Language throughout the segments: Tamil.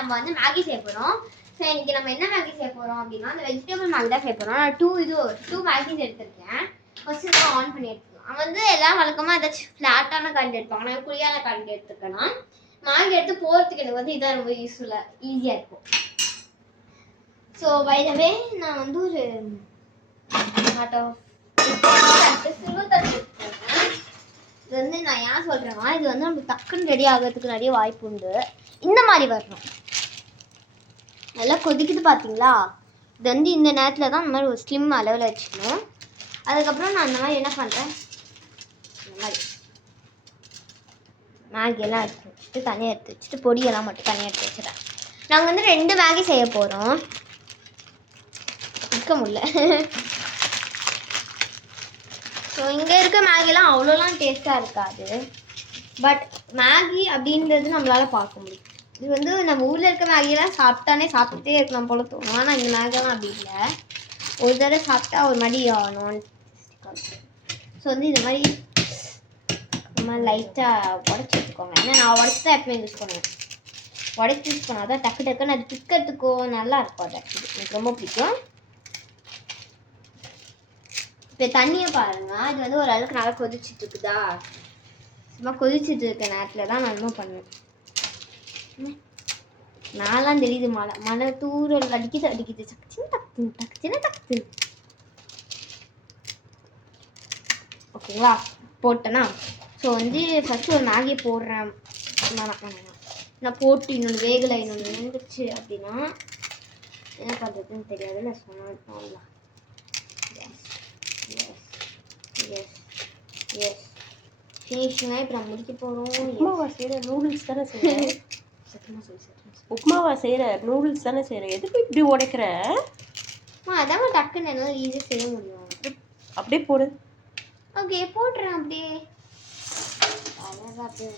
நம்ம வந்து மேகி செய்ய போகிறோம். ஸோ இன்னைக்கு நம்ம என்ன மேகி செய்ய போகிறோம் அப்படின்னா அந்த வெஜிடபிள் மேகி தான் செய்ய போகிறோம். நான் டூ மேகிஸ் எடுத்திருக்கேன். ஃபர்ஸ்ட் இதை ஆன் பண்ணி எடுத்துக்கலாம். அவன் வந்து எல்லாம் வழக்கமாக ஏதாச்சும் ஃப்ளாட்டான கரண்ட் எடுப்பாங்க. நான் குழியான கரண்ட் எடுத்துக்கலாம். மேகி எடுத்து போகிறதுக்கு எனக்கு வந்து இதான் ரொம்ப ஈஸியாக இருக்கும். ஸோ பை த வே நான் வந்து ஒரு சில்வர் தட்டு எடுத்துக்கிறேன். இது வந்து நான் ஏன் சொல்கிறேன்னா இது வந்து நம்ம டக்குன்னு ரெடி ஆகிறதுக்கு நிறைய வாய்ப்பு உண்டு. இந்த மாதிரி வரணும். நல்லா கொதிக்குது பார்த்தீங்களா? இது வந்து இந்த நேரத்தில் தான் இந்த மாதிரி ஒரு ஸ்லிம் அளவில் வச்சுக்கணும். அதுக்கப்புறம் நான் அந்த மாதிரி என்ன பண்ணுறேன், இந்த மாதிரி மேகியெல்லாம் எடுத்து வச்சுட்டு தனியாக எடுத்து வச்சுட்டு பொடியெல்லாம் மட்டும் தனியாக எடுத்து வச்சுட்டேன். நாங்கள் வந்து 2 மேகி செய்ய போகிறோம். இருக்க முடியல. ஸோ இங்கே இருக்க மேகிலாம் அவ்வளோலாம் டேஸ்ட்டாக இருக்காது. பட் மேகி அப்படின்றது நம்மளால் பார்க்க முடியும். இது வந்து நம்ம ஊரில் இருக்க மேகியெல்லாம் சாப்பிட்டுட்டே இருக்கலாம் போல தோணும். ஆனால் இந்த மேகியெல்லாம் அப்படி இல்லை. ஒரு தடவை சாப்பிட்டா ஒரு மாதிரி நான் ஸோ வந்து இந்த மாதிரி லைட்டாக உடச்சி வச்சுக்கோங்க. ஏன்னா நான் உடச்சி தான் எப்பவுமே யூஸ் பண்ணுவேன். உடச்சி யூஸ் பண்ணால் தான் டக்கு டக்குன்னு அது பிக்கிறதுக்கும் நல்லா இருக்கும். அது எனக்கு ரொம்ப பிடிக்கும். இப்போ தண்ணியை பாருங்கள். இது வந்து ஒரு அளவுக்கு நல்லா கொதிச்சுட்டு இருக்குதா? சும்மா கொதிச்சுட்டு இருக்க நேரத்தில் தான் நான் என்ன பண்ணுவேன். நான்லாம் தெரியுது மழை தூரல் அடிக்குது டக்குன்னு. ஓகேங்களா? போட்டேன்னா ஸோ வந்து ஃபஸ்ட்டு ஒரு மேகியை போடுறேன். நான் போட்டு இன்னொன்று வேகலை இன்னொன்று வெந்துச்சு அப்படின்னா என்ன பண்ணுறதுன்னு தெரியாது. நான் சொன்னேன். எஸ் ஃபினிஷிங்காக இப்போ நான் முடிக்க போகிறோம். உப்மாவா செய்கிற நூடுல்ஸ் தானே செய்கிறேன். உப்மாவா செய்கிற நூடுல்ஸ் தானே செய்கிறேன். எதுக்கு இப்படி உடைக்கிற? அதான் டக்குன்னு என்னால் ஈஸியாக செய்ய முடியும். அப்படியே போடு. ஓகே போட்டுறேன். அப்படியே அழகாக அப்படியே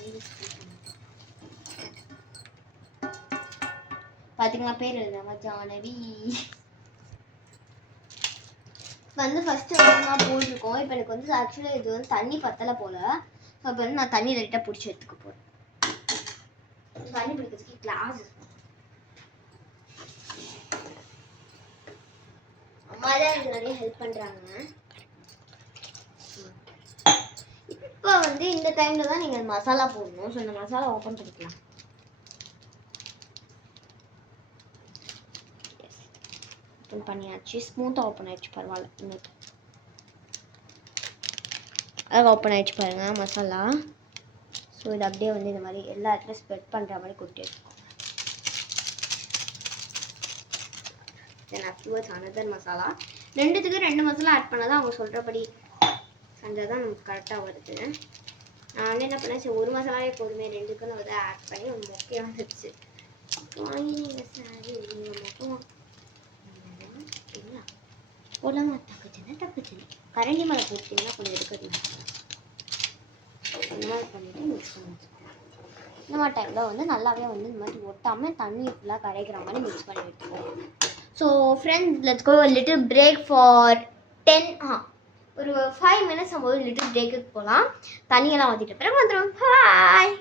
பார்த்தீங்களா? பேர் எழுதாம ஜானவி வந்து ஃபஸ்ட்டு வேகமாக போட்டிருக்கோம். இப்போ எனக்கு வந்து ஆக்சுவலாக இது வந்து தண்ணி பத்தலை போல். ஸோ இப்போ வந்து நான் தண்ணி லைட்டாக பிடிச்சி எடுத்துக்க போகிறேன். தண்ணி பிடிக்கிறதுக்கு கிளாஸ் அம்மா தான் எனக்கு நிறைய ஹெல்ப் பண்ணுறாங்க. இப்போ வந்து இந்த டைமில் தான் நீங்கள் மசாலா போடணும். ஸோ இந்த மசாலா ஓப்பன் பண்ணிக்கலாம். ஓப்பன் பண்ணியாச்சு. ஸ்மூத்தாக ஓப்பன் ஆயிடுச்சு. பரவாயில்ல. இன்னும் அழகாக ஓப்பன் ஆகிடுச்சு பாருங்கள் மசாலா. ஸோ இது அப்படியே வந்து இந்த மாதிரி எல்லா இடத்துலையும் ஸ்ப்ரெட் பண்ணுற மாதிரி கொட்டி எடுத்துக்கோங்க. தென் அஃப்டர்வர்ட்ஸ் அனதர் மசாலா. 2 மசாலா ஆட் பண்ணால் தான் அவங்க சொல்கிறபடி செஞ்சால் தான் நமக்கு கரெக்டாக வருது. நான் வந்து என்ன பண்ணேன், சரி 1 மசாலாவே போதுமே 2க்குன்னு வந்து ஆட் பண்ணி ஒரு மொக்கையாக வந்துடுச்சு. வாங்கி நீங்கள் சாரி நீங்கள் மொக்கம் சரிங்களா? போடலாமா? டக்குச்சின்னு கரண்டி மேலே போட்டிங்கன்னா கொஞ்சம் எடுக்கிறீங்க. இந்த மாதிரி பண்ணிவிட்டு மிக்ஸ் பண்ணி வச்சுக்கோங்க. இந்த மாதிரி டைமில் வந்து நல்லாவே வந்து இந்த மாதிரி ஒட்டாமல் தண்ணி ஃபுல்லாக கரைக்கிற மாதிரி மிக்ஸ் பண்ணி எடுத்துக்கோங்க. So friends let's go little break for 10 ஒரு 5 minutes நம்ம ஒரு லிட்டில் பிரேக்குக்கு போகலாம். தண்ணியெல்லாம் ஊற்றிட்ட பிறகு வந்துடும். பாய்.